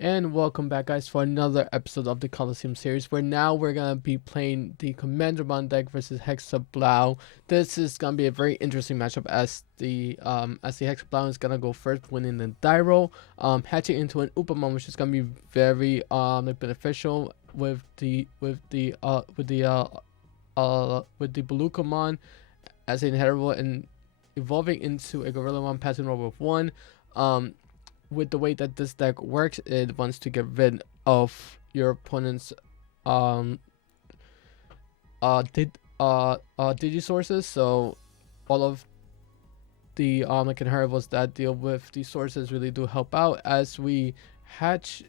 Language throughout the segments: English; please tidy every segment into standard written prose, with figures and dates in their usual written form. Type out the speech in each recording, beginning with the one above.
And welcome back, guys, for another episode of the Colosseum series, where now we're gonna be playing the Commandermon deck versus Hexeblaumon. This is gonna be a very interesting matchup as the Hexeblaumon is gonna go first, winning the die roll, hatching into an Upamon, which is gonna be very beneficial with the Belucamon as an inheritable and evolving into a Gorillamon pattern roll with one. With the way that this deck works, it wants to get rid of your opponent's digi sources. So all of the like inheritables that deal with these sources really do help out as we hatch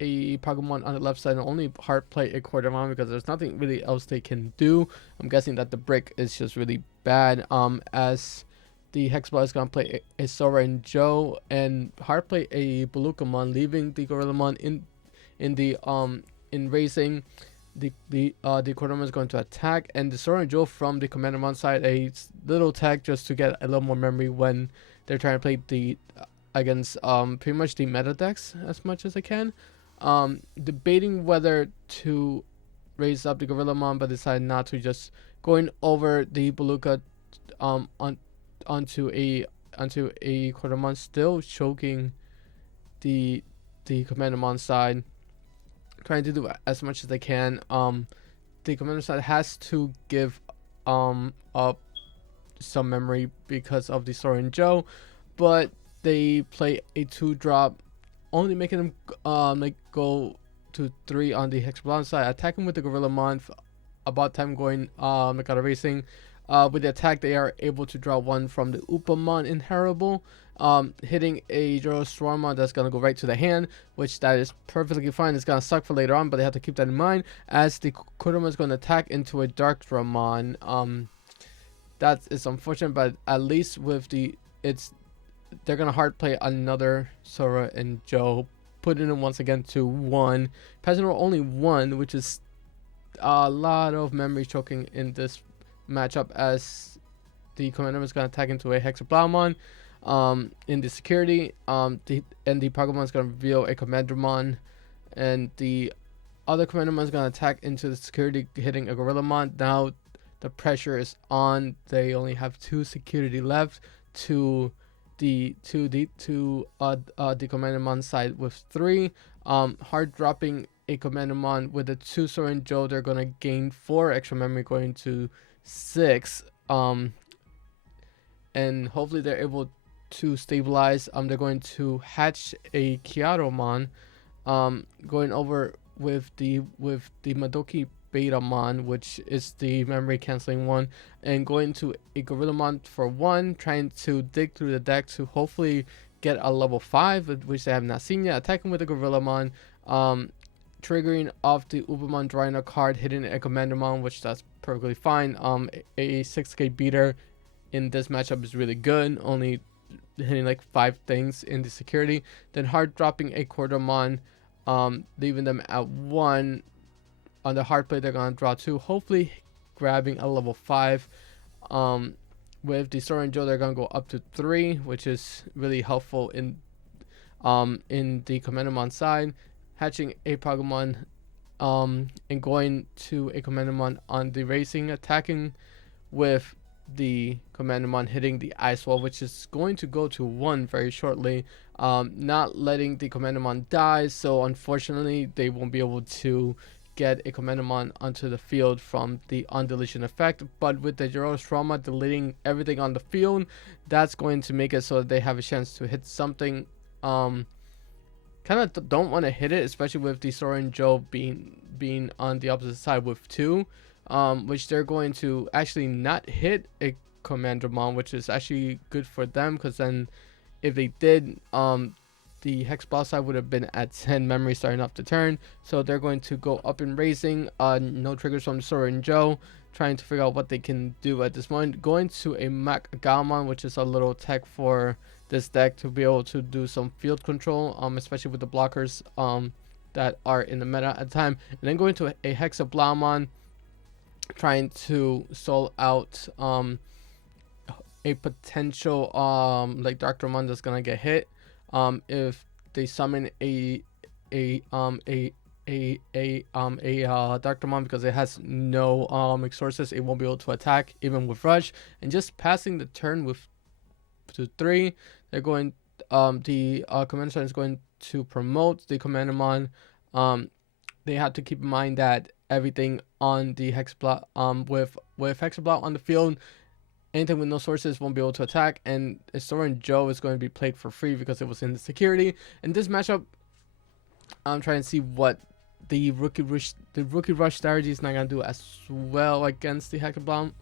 a Pokemon on the left side and only hard play a Quartermon because there's nothing really else they can do. I'm guessing that the brick is just really bad. As the Hexeblaumon is gonna play a Sora and Joe and hard play a Belucamon, leaving the Gorillamon in racing. The Quartermon is going to attack, and the Sora and Joe from the Commandermon side a little tag just to get a little more memory when they're trying to play the against pretty much the meta decks as much as they can. Debating whether to raise up the Gorillamon, but decided not to, just going over the Beluca onto a Quartermon, still choking the Commandermon side, trying to do as much as they can. The Commander side has to give up some memory because of the Sora and Joe, but they play a 2-drop, only making them go to 3 on the Hexeblaumon side, attacking with the Gorillamon. About time going out of racing. With the attack, they are able to draw 1 from the Upamon inheritable, hitting a Swarmon that's going to go right to the hand, which that is perfectly fine. It's going to suck for later on, but they have to keep that in mind as the Kurama is going to attack into a Darkramon. That is unfortunate, but at least with they're going to hard play another Sora and Joe, putting them once again to 1. Passing over only 1, which is a lot of memory choking in this matchup, as the Commander is going to attack into a Hexeblaumon in the security, and the Pokemon is going to reveal a Commandermon, and the other Commandermon is going to attack into the security, hitting a Gorillamon. Now the pressure is on. They only have 2 security left to the Commandermon side with 3. Hard dropping a Commandermon with a 2 Sora and Joe, they're going to gain 4 extra memory, going to 6, and hopefully they're able to stabilize. They're going to hatch a Kiaromon, going over with the Madoki Betamon, which is the memory canceling one, and going to a Gorillamon for 1, trying to dig through the deck to hopefully get a level 5, which they have not seen yet. Attacking with the Gorillamon, triggering off the Upamon, drawing a card, hitting a Commandermon, which that's perfectly fine. A 6k beater in this matchup is really good, only hitting like 5 things in the security. Then hard dropping a Quartermon, leaving them at 1. On the hard play, they're gonna draw 2, hopefully grabbing a level 5. With the Sora and Joe, they're gonna go up to 3, which is really helpful in the Commandermon side. Hatching a Pokemon, and going to a Commandermon on the racing, attacking with the Commandermon, hitting the Ice Wall, which is going to go to 1 very shortly, not letting the Commandermon die. So unfortunately, they won't be able to get a Commandermon onto the field from the undeletion effect. But with the Trauma deleting everything on the field, that's going to make it so that they have a chance to hit something. Kind of don't want to hit it, especially with the Sora and Joe being on the opposite side with 2, which they're going to actually not hit a Commandermon, which is actually good for them, because then if they did, the Hexeblaumon side would have been at 10 memory starting off the turn. So they're going to go up in racing, no triggers from Sora and Joe, trying to figure out what they can do at this moment. Going to a Galmon, which is a little tech for this deck to be able to do some field control, especially with the blockers that are in the meta at the time. And then going to a Hexeblaumon, trying to stall out a potential like Darkramon that's gonna get hit. If they summon a a Darkmon because it has no resources. It won't be able to attack even with rush, and just passing the turn with to 3. They're going the Commander Center is going to promote the Commandamon. They have to keep in mind that everything on the Hexeblaumon with Hexeblaumon on the field, anything with no sources won't be able to attack, and Soren Joe is going to be played for free because it was in the security. In this matchup, I'm trying to see what the rookie rush strategy is not gonna do as well against the Hexeblaumon,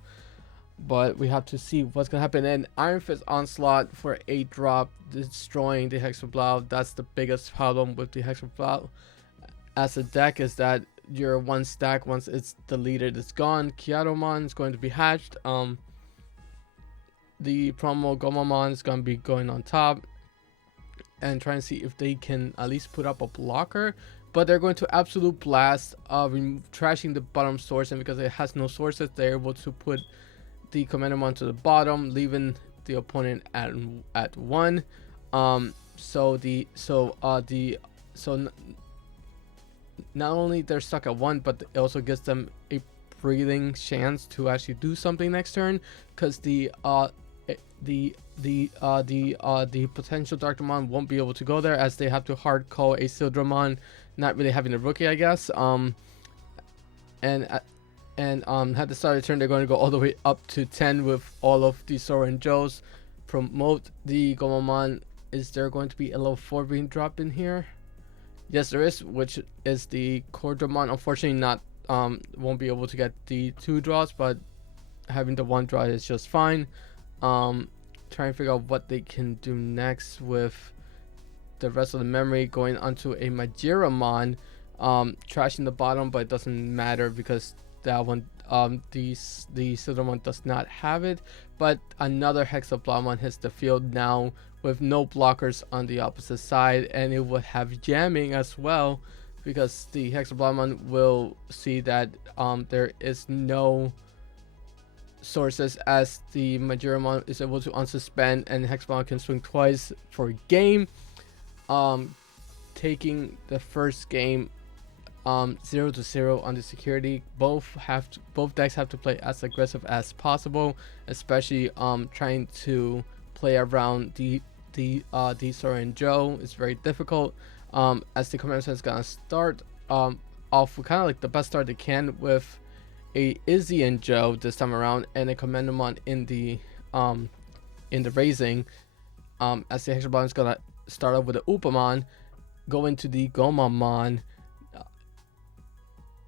but we have to see what's gonna happen. And Iron Fist Onslaught for 8 drop, destroying the Hexeblaumon. That's the biggest problem with the Hexeblaumon as a deck, is that your one stack, once it's deleted, it's gone. Kiaromon is going to be hatched. The promo Gomamon is going to be going on top and trying to see if they can at least put up a blocker, but they're going to absolute blast, trashing the bottom source, and because it has no sources, they're able to put the Commandamon to the bottom, leaving the opponent at 1. Not only they're stuck at 1, but it also gives them a breathing chance to actually do something next turn, because the potential Darkmon won't be able to go there, as they have to hard call a Sildramon, not really having a rookie, I guess. At the start of the turn, they're going to go all the way up to 10 with all of the Soren Joes. Promote the Gomamon. Is there going to be a level 4 being dropped in here? Yes, there is, which is the Cordramon. Unfortunately, not won't be able to get the 2 draws, but having the 1 draw is just fine. Trying to figure out what they can do next with the rest of the memory, going onto a Majiramon, trashing the bottom, but it doesn't matter because that one, the silver one does not have it. But another Hexeblaumon hits the field now with no blockers on the opposite side, and it would have jamming as well, because the Hexeblaumon will see that there is no sources, as the Majiramon is able to unsuspend, and Hexeblaumon can swing twice for a game, taking the first game 0-0 on the security. Both decks have to play as aggressive as possible, especially trying to play around the Soren Joe is very difficult, as the Commander is gonna start off with kind of like the best start they can with a Izzy and Joe this time around, and a Commandamon in the raising, as the Hexeblaumon is gonna start off with the Upamon, go into the Gomamon,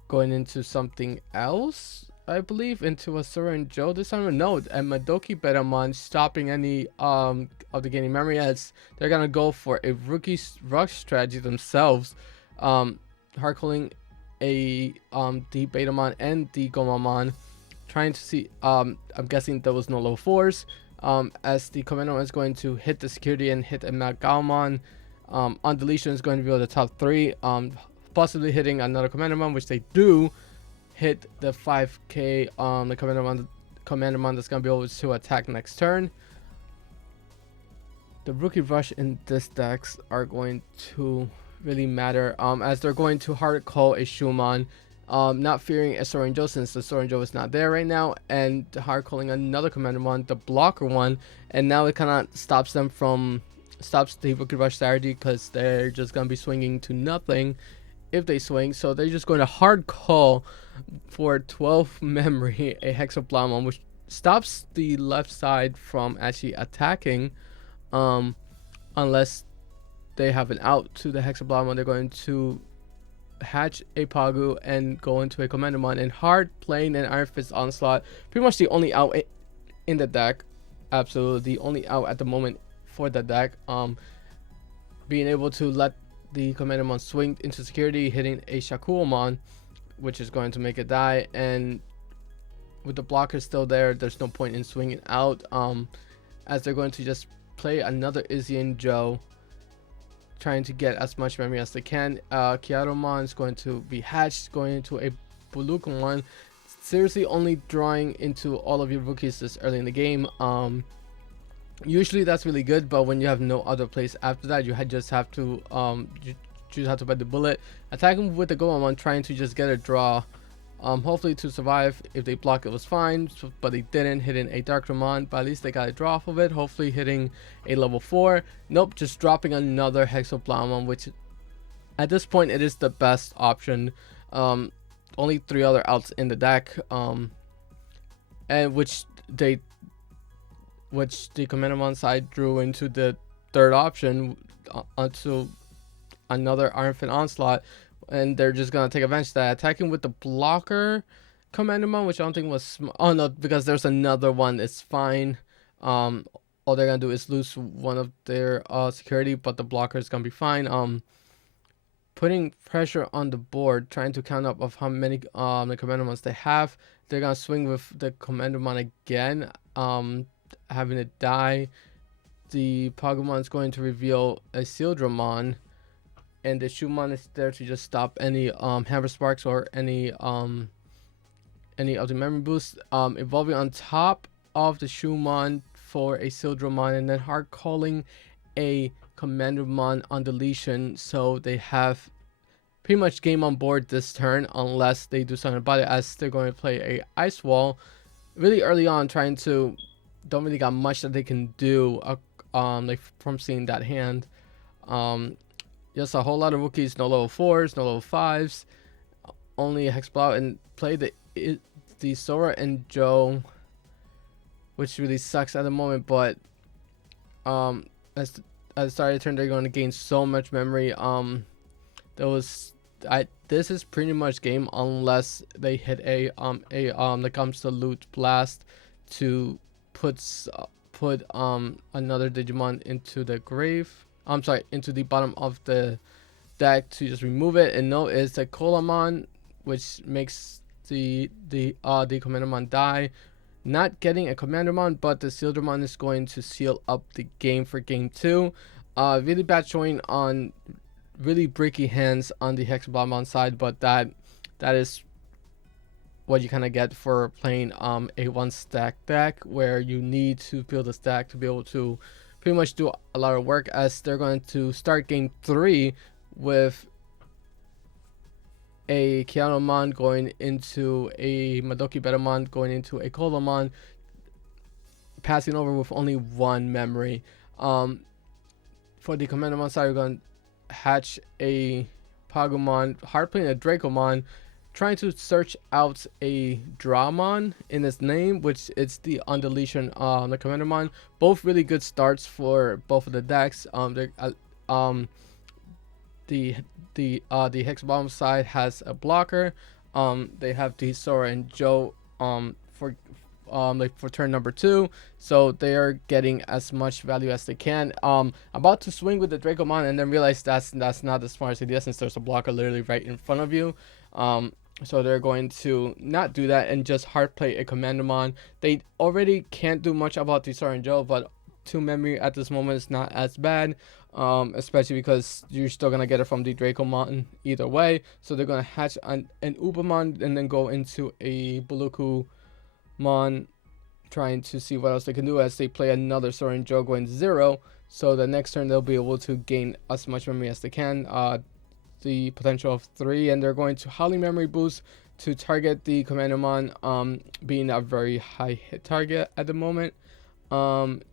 going into something else, I believe, into a Soren Joe this time. No, and Madoki Betamon stopping any of the gaining memory, as they're gonna go for a rookie rush strategy themselves, hard calling a the Betamon and the Gomamon, trying to see, I'm guessing there was no low 4s, as the Commander is going to hit the security and hit a Magalmon. On deletion is going to be on the top 3, possibly hitting another Commandamon, which they do hit the 5k on the Commandamon that's going to be able to attack next turn. The rookie rush in this decks are going to really matter, as they're going to hard call a Shumon, not fearing a Soren Joe, since the Soren Joe is not there right now, and hard calling another Commandamon, the blocker one, and now it kind of stops the rookie rush strategy, because they're just going to be swinging to nothing if they swing. So they're just going to hard call for 12 memory a Hexeblaumon, which stops the left side from actually attacking, unless they have an out to the Hexeblaumon. They're going to hatch a Pagu and go into a Commandamon, and hard playing an Iron Fist Onslaught, pretty much the only out in the deck, absolutely the only out at the moment for the deck, being able to let the Commandamon swing into security, hitting a Shakuomon, which is going to make it die, and with the blocker still there, there's no point in swinging out, as they're going to just play another Izzy and Joe, trying to get as much memory as they can. Kiaromon is going to be hatched, going into a Bulukamon, seriously only drawing into all of your rookies this early in the game. Usually that's really good, but when you have no other place after that, you just have to choose how to bite the bullet. Attacking with the Goemon, trying to just get a draw. Hopefully to survive. If they block, it was fine, but they didn't. Hitting a Darkramon, but at least they got a draw off of it. Hopefully hitting a level 4. Nope, just dropping another Hexeblaumon, which at this point it is the best option. Only 3 other outs in the deck, and which the Commandamon side drew into the 3rd option onto another Iron Fin Onslaught. And they're just gonna take advantage of that, attacking with the blocker Commandamon, which I don't think was oh no, because there's another one. It's fine. All they're gonna do is lose one of their security, but the blocker is gonna be fine. Putting pressure on the board, trying to count up of how many the Commandamons they have. They're gonna swing with the Commandamon again, having it die. The Pagumon is going to reveal a Sealdramon. And the Shumon is there to just stop any Hammer Sparks or any of the memory boosts. Evolving on top of the Shumon for a Sealdramon, and then hard calling a Commandamon on deletion, so they have pretty much game on board this turn unless they do something about it, as they're going to play a Ice Wall really early on, trying to don't really got much that they can do like from seeing that hand. Just a whole lot of rookies, no level 4s, no level 5s, only a Hexeblaumon, and play the Sora and Joe, which really sucks at the moment. But as the start of the turn, they're going to gain so much memory. This is pretty much game unless they hit a like Absolute Blast to put another Digimon into the grave. I'm sorry, into the bottom of the deck to just remove it. And no, it's a Colosseum, which makes the Commandamon die. Not getting a Commandamon, but the Sealdramon is going to seal up the game for game 2. Really bad showing on really bricky hands on the Hexeblaumon side, but that is what you kind of get for playing a 1-stack deck, where you need to build a stack to be able to pretty much do a lot of work, as they're going to start game 3 with a Kianomon going into a Madoki Betamon going into a Colosseum, passing over with only 1 memory. For the Commandamon side, we're going to hatch a Pagumon, hard playing a Dracomon, trying to search out a Dramon in its name, which it's the on deletion the Commandamon. Both really good starts for both of the decks. The Hexeblaumon side has a blocker. They have the Sora and Joe for turn number 2, so they are getting as much value as they can. About to swing with the Dracomon and then realize that's not the smartest idea, since there's a blocker literally right in front of you. So they're going to not do that and just hard play a Commandamon. They already can't do much about the Sora and Joe, but 2 memory at this moment is not as bad, especially because you're still gonna get it from the Dracomon either way. So they're gonna hatch an Ubamon and then go into a Bulukumon, trying to see what else they can do, as they play another Sora and Joe going 0. So the next turn they'll be able to gain as much memory as they can. The potential of 3, and they're going to Howling Memory Boost to target the Commandamon, being a very high hit target at the moment, and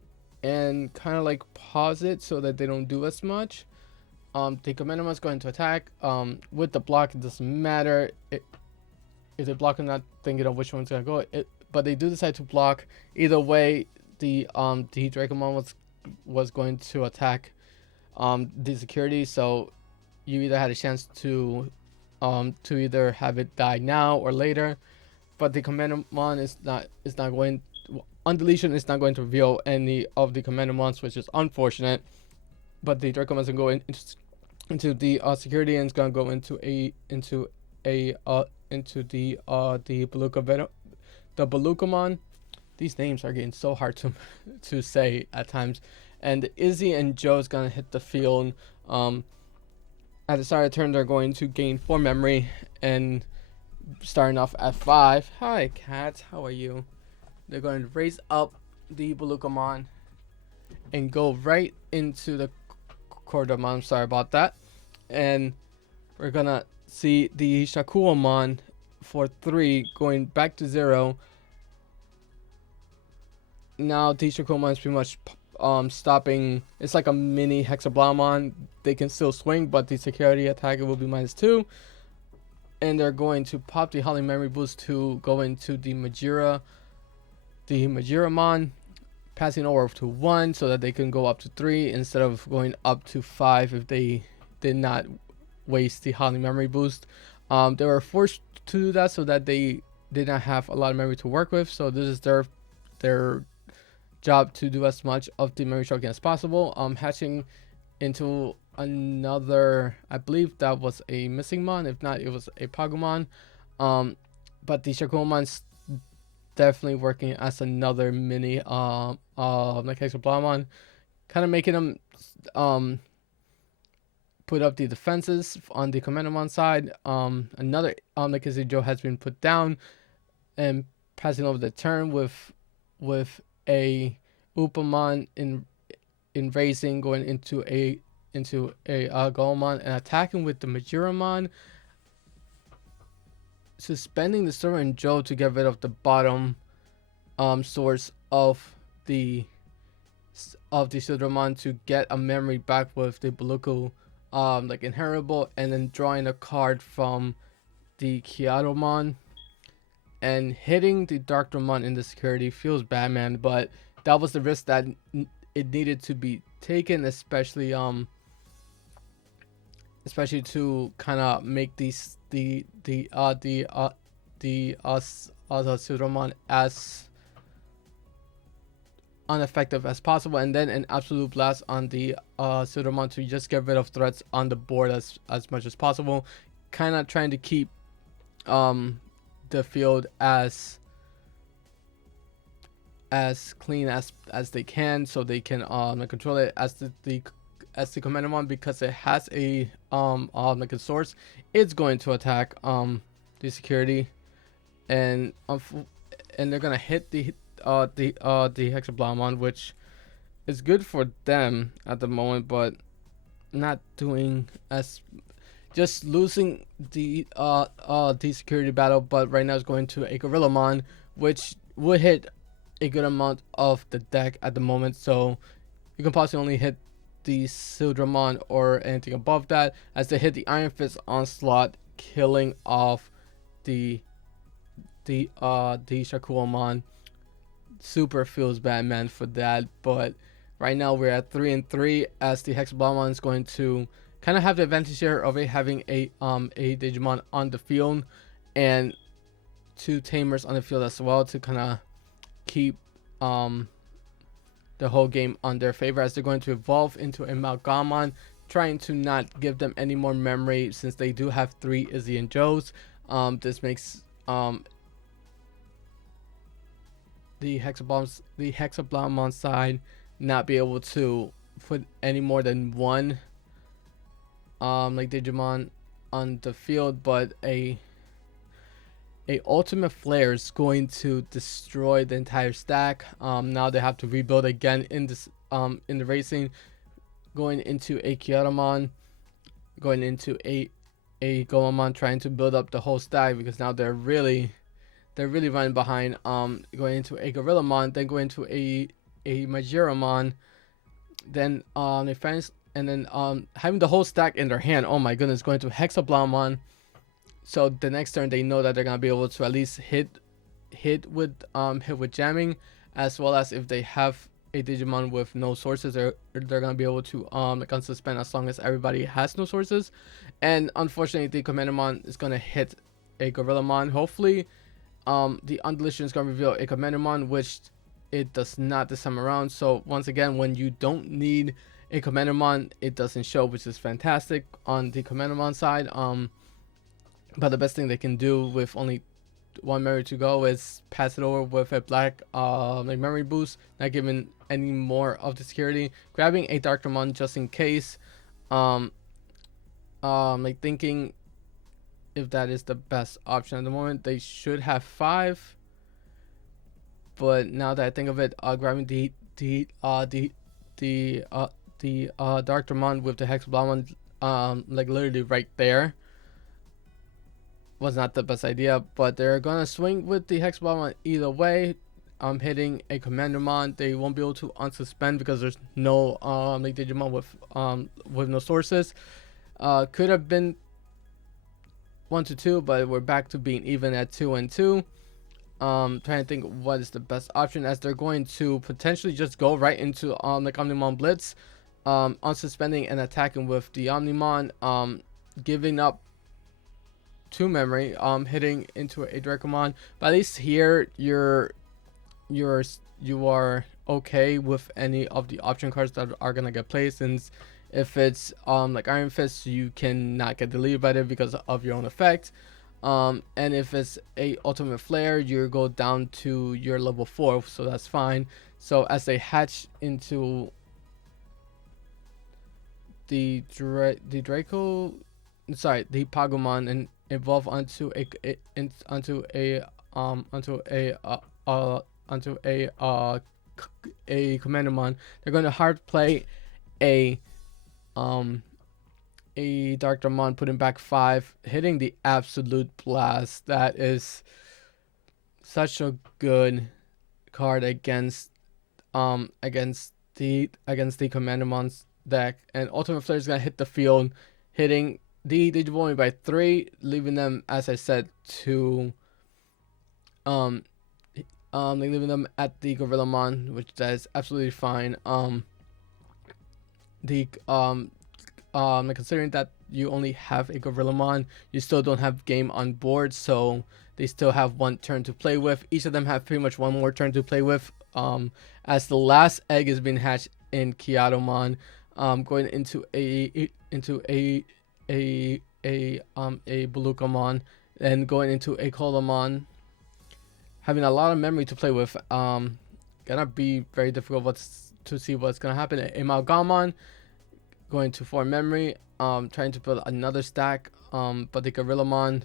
kind of like pause it so that they don't do as much. The Commandamon is going to attack. With the block, it doesn't matter if they block. I'm not thinking of which one's gonna go. But they do decide to block. Either way, the Dracomon was going to attack the security, so you either had a chance to either have it die now or later. But the Commandamon is not going on deletion. It's not going to reveal any of the Commandamons, which is unfortunate. But the Dracomon is going to go into the security, and it's gonna go into the Bulukamon. These names are getting so hard to say at times. And Izzy and Joe is gonna hit the field. At the start of the turn, they're going to gain 4 memory, and starting off at 5. Hi, Cat. How are you? They're going to raise up the Bulukamon and go right into the Cordamon. I'm sorry about that. and we're gonna see the Shakuomon for 3 going back to 0. Now the Shakuomon is pretty much stopping. It's like a mini Hexeblaumon. They can still swing, but the security attack will be -2. And they're going to pop the Holly Memory Boost to go into the Majiramon, passing over to 1 so that they can go up to 3 instead of going up to 5 if they did not waste the Holly Memory Boost. They were forced to do that so that they did not have a lot of memory to work with. So this is their job to do as much of the memory shotgun as possible. Hatching into another, I believe that was a missing mon. If not, it was a Pagumon. But the Shakuomon's definitely working as another mini like Hexeblaumon, kind of making them put up the defenses on the Commandomon side. Another like Joe has been put down and passing over the turn with a Upamon in racing, going into a Goemon and attacking with the Majiramon, suspending the Sora and Joe to get rid of the bottom source of the Sudramon to get a memory back with the Buluku like inheritable, and then drawing a card from the Kiaromon and hitting the Darkdramon in the security feels bad, man, but that was the risk that it needed to be taken, especially to kind of make these the Sudramon as ineffective as possible, and then an absolute blast on the Sudramon to just get rid of threats on the board as much as possible, kind of trying to keep the field as clean as they can, so they can control it as the Commandamon, because it has a like a source. It's going to attack the security, and they're gonna hit the Hexeblaumon, which is good for them at the moment, but not doing as, just losing the security battle. But right now it's going to a Gorillamon, which would hit a good amount of the deck at the moment, so you can possibly only hit the Sudramon or anything above that, as they hit the Iron Fist onslaught, killing off the Shakuomon. Super feels bad, man, for that. But right now we're at 3-3, as the Hexeblaumon is going to kind of have the advantage here of having a Digimon on the field and 2 Tamers on the field as well, to kind of keep the whole game on their favor, as they're going to evolve into a Malgamon, trying to not give them any more memory since they do have 3 Izzy and Joes. This makes the Hexeblaumon side not be able to put any more than 1 like Digimon on the field, but a ultimate flare is going to destroy the entire stack. Now they have to rebuild again in this in the racing, going into a Kiaramon, going into a Goemon, trying to build up the whole stack, because now they're really running behind. Going into a Gorillamon, then going to a Majiramon, then they finish, and then having the whole stack in their hand. Oh my goodness, going to Hexeblaumon. So the next turn they know that they're gonna be able to at least hit with jamming, as well as if they have a Digimon with no sources, they're gonna be able to like unsuspend as long as everybody has no sources. And unfortunately, the Commandamon is gonna hit a Gorillamon. Hopefully, the Undulation is gonna reveal a Commandamon, which it does not this time around. So once again, when you don't need a Commandamon, it doesn't show, which is fantastic on the Commandamon side. But the best thing they can do with only 1 memory to go is pass it over with a black like memory boost, not giving any more of the security, grabbing a Darkdramon just in case, like thinking if that is the best option at the moment. They should have 5, but now that I think of it, grabbing the Darkdramon with the Hexeblaumon like literally right there. Was not the best idea, but they're gonna swing with the Hexeblaumon either way. Hitting a Commandmon, they won't be able to unsuspend because there's no like Digimon with no sources. Could have been 1-2, but we're back to being even at 2-2. Trying to think what is the best option, as they're going to potentially just go right into like Omnimon Blitz, unsuspending and attacking with the Omnimon, giving up 2 memory, hitting into a Dracomon. But at least here you are okay with any of the option cards that are gonna get played, since if it's like Iron Fist, you cannot get deleted by it because of your own effect. And if it's a Ultimate Flare, you go down to your level 4, so that's fine. So as they hatch into the Pagumon and evolve onto a Commandmon, they're going to hard play a Darkdramon, putting back 5, hitting the Absolute Blast. That is such a good card against the Commandmon's deck. And Ultimate Flare is gonna hit the field, hitting the Digimon by 3, leaving them, as I said, to leaving them at the Gorillamon, which that is absolutely fine. Considering that you only have a Gorillamon, you still don't have game on board, so they still have 1 turn to play with. Each of them have pretty much 1 more turn to play with. As the last egg is being hatched in Kiatomon, going into a Belucamon, and going into a Colomon, having a lot of memory to play with. Gonna be very difficult to see what's gonna happen. A Amalgamon going to 4 memory, trying to build another stack, but the Gorillamon,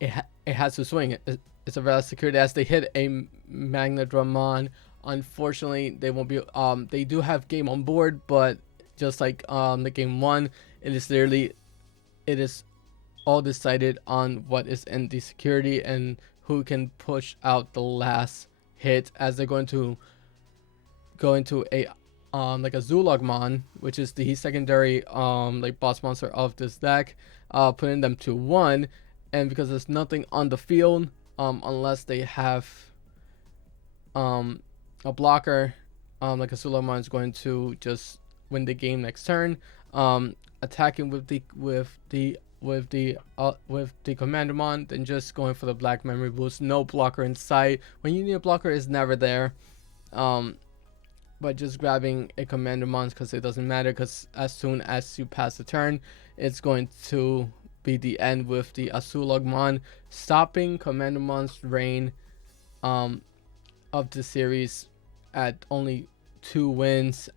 it has to swing. It's a rare security, as they hit a Magnadramon. Unfortunately, they won't be. They do have game on board, but just like the game 1, it is all decided on what is in the security and who can push out the last hit, as they're going to go into a like a Zulogmon, which is the secondary like boss monster of this deck, putting them to 1. And because there's nothing on the field, unless they have a blocker, like a Zulogmon is going to just win the game next turn, attacking with the Commandmon, then just going for the black memory boost. No blocker in sight. When you need a blocker, is never there. But just grabbing a Commandmon, because it doesn't matter, because as soon as you pass the turn, it's going to be the end with the Azulogmon, stopping Commandmon's reign of the series at only 2 wins.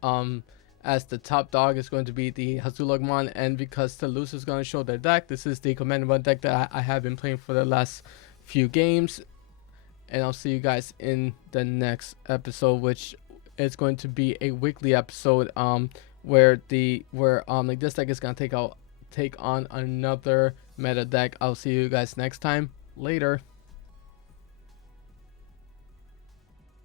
As the top dog is going to be the Azulogmon, and because the loser is going to show their deck, this is the Commandmon deck that I have been playing for the last few games. And I'll see you guys in the next episode, which is going to be a weekly episode, where like this deck is gonna take on another meta deck. I'll see you guys next time. Later.